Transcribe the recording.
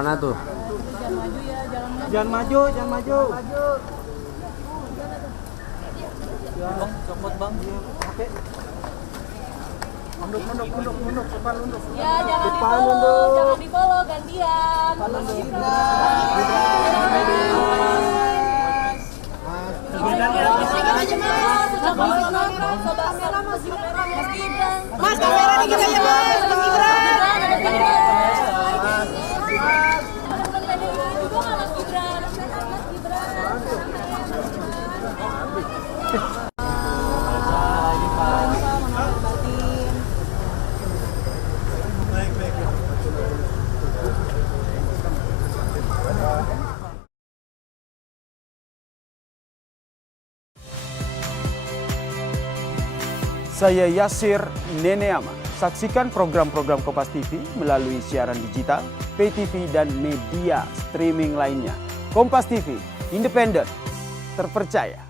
Mana tuh? Jangan maju ya, Jangan maju, jangan maju. Bang, copot bang. Oke. Mundur, cepat mundur. Ya, jangan di follow, gantian. Mas, kamera dikit aja, Mas. Mas Gibran. Saya Yasir Neneama. Saksikan program-program Kompas TV melalui siaran digital, pay TV, dan media streaming lainnya. Kompas TV, independen, terpercaya.